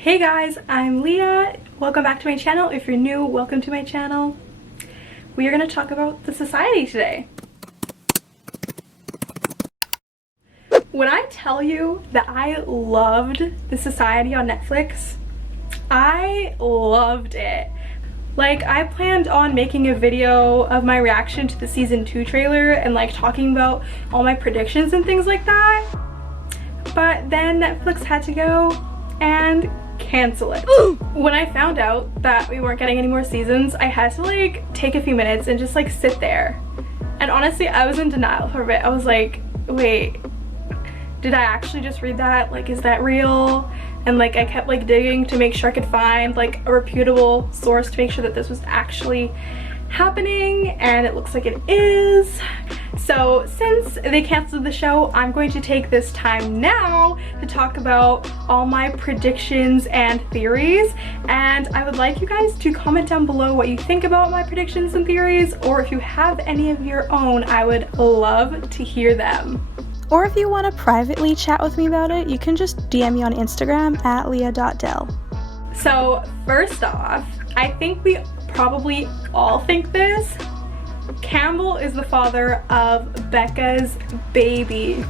Hey guys, I'm Leah. Welcome back to my channel. If you're new, welcome to my channel. We are going to talk about the Society today. When I tell you that I loved the Society on Netflix, I loved it. Like, I planned on making a video of my reaction to the season 2 trailer and like talking about all my predictions and things like that. But then Netflix had to go and cancel it. When I found out that we weren't getting any more seasons, I had to like take a few minutes and just like sit there. And honestly, I was in denial for a bit. I was like, wait, did I actually just read that? Like, is that real? And like I kept like digging to make sure I could find like a reputable source to make sure that this was actually happening, and it looks like it is. So since they canceled the show, I'm going to take this time now to talk about all my predictions and theories, and I would like you guys to comment down below what you think about my predictions and theories, or if you have any of your own, I would love to hear them. Or if you want to privately chat with me about it, you can just DM me on Instagram at leah.del. So first off, I think we probably all think this. Campbell is the father of Becca's baby.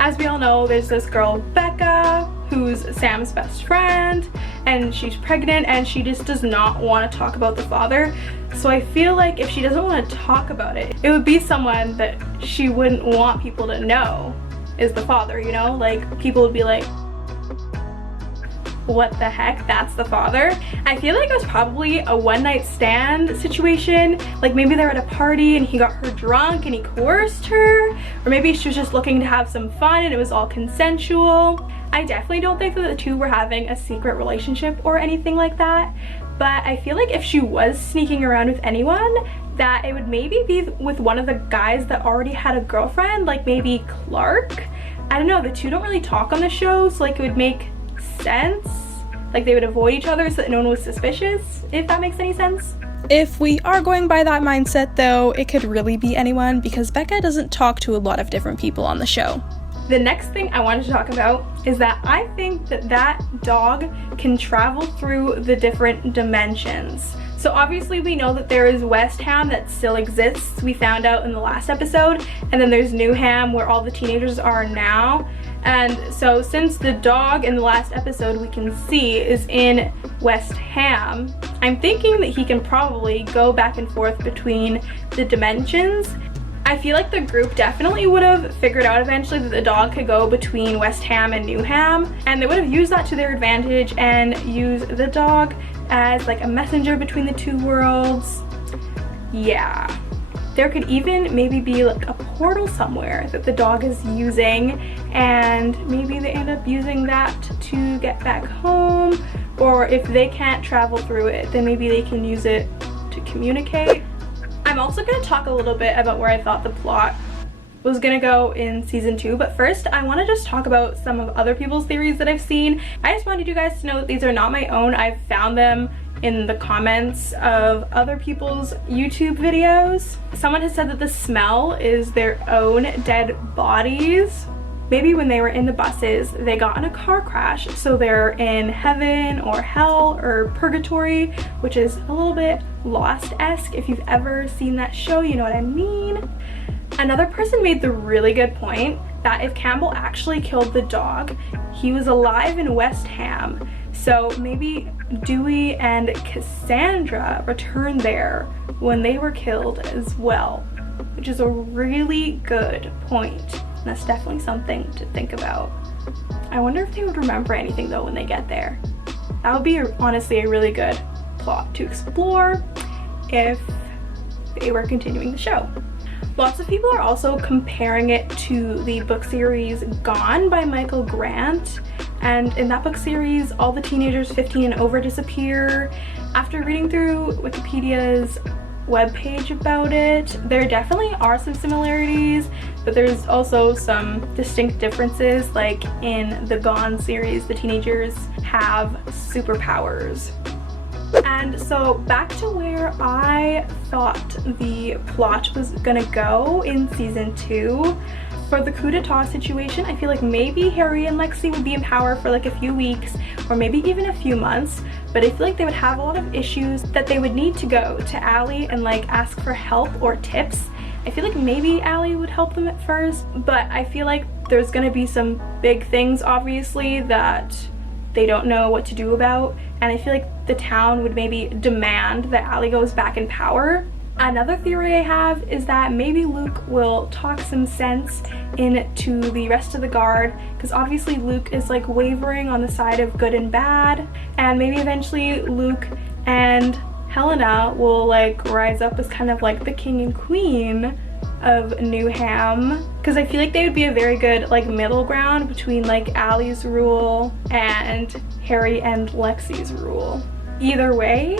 As we all know, there's this girl Becca who's Sam's best friend, and she's pregnant and she just does not want to talk about the father. So I feel like if she doesn't want to talk about it, it would be someone that she wouldn't want people to know is the father, you know? Like, people would be like, what the heck, that's the father? I feel like it was probably a one-night stand situation. Like, maybe they were at a party and he got her drunk and he coerced her, or maybe she was just looking to have some fun and it was all consensual. I definitely don't think that the two were having a secret relationship or anything like that, but I feel like if she was sneaking around with anyone, that it would maybe be with one of the guys that already had a girlfriend, like maybe Clark. I don't know, the two don't really talk on the show, so like it would make sense, like they would avoid each other so that no one was suspicious, if that makes any sense. If we are going by that mindset though, it could really be anyone because Becca doesn't talk to a lot of different people on the show. The next thing I wanted to talk about is that I think that that dog can travel through the different dimensions. So obviously we know that there is West Ham that still exists, we found out in the last episode, and then there's New Ham where all the teenagers are now. And so since the dog in the last episode we can see is in West Ham, I'm thinking that he can probably go back and forth between the dimensions. I feel like the group definitely would have figured out eventually that the dog could go between West Ham and New Ham, and they would have used that to their advantage and used the dog as like a messenger between the two worlds. Yeah. There could even maybe be like a portal somewhere that the dog is using, and maybe they end up using that to get back home, or if they can't travel through it, then maybe they can use it to communicate. I'm also going to talk a little bit about where I thought the plot was going to go in season 2, but first I want to just talk about some of other people's theories that I've seen. I just wanted you guys to know that these are not my own. I've found them in the comments of other people's YouTube videos. Someone has said that the smell is their own dead bodies. Maybe when they were in the buses, they got in a car crash, so they're in heaven or hell or purgatory, which is a little bit Lost-esque. If you've ever seen that show, you know what I mean. Another person made the really good point that if Campbell actually killed the dog, he was alive in West Ham. So maybe Dewey and Cassandra returned there when they were killed as well, which is a really good point. And that's definitely something to think about. I wonder if they would remember anything though when they get there. That would be honestly a really good plot to explore if they were continuing the show. Lots of people are also comparing it to the book series Gone by Michael Grant, and in that book series all the teenagers 15 and over disappear. After reading through Wikipedia's webpage about it, there definitely are some similarities, but there's also some distinct differences. Like in the Gone series, the teenagers have superpowers. And so back to where I thought the plot was gonna go in season 2. For the coup d'etat situation, I feel like maybe Harry and Lexi would be in power for like a few weeks or maybe even a few months, but I feel like they would have a lot of issues that they would need to go to Allie and like ask for help or tips. I feel like maybe Allie would help them at first, but I feel like there's gonna be some big things obviously that they don't know what to do about, and I feel like the town would maybe demand that Allie goes back in power. Another theory I have is that maybe Luke will talk some sense into the rest of the guard, because obviously Luke is like wavering on the side of good and bad, and maybe eventually Luke and Helena will like rise up as kind of like the king and queen of Newham, because I feel like they would be a very good like middle ground between like Allie's rule and Harry and Lexi's rule. Either way,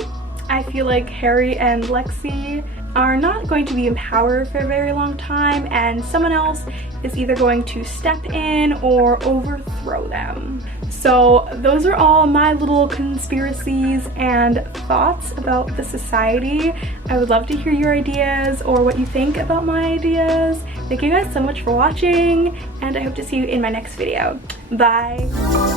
I feel like Harry and Lexi are not going to be in power for a very long time, and someone else is either going to step in or overthrow them. So those are all my little conspiracies and thoughts about the society. I would love to hear your ideas or what you think about my ideas. Thank you guys so much for watching, and I hope to see you in my next video. Bye!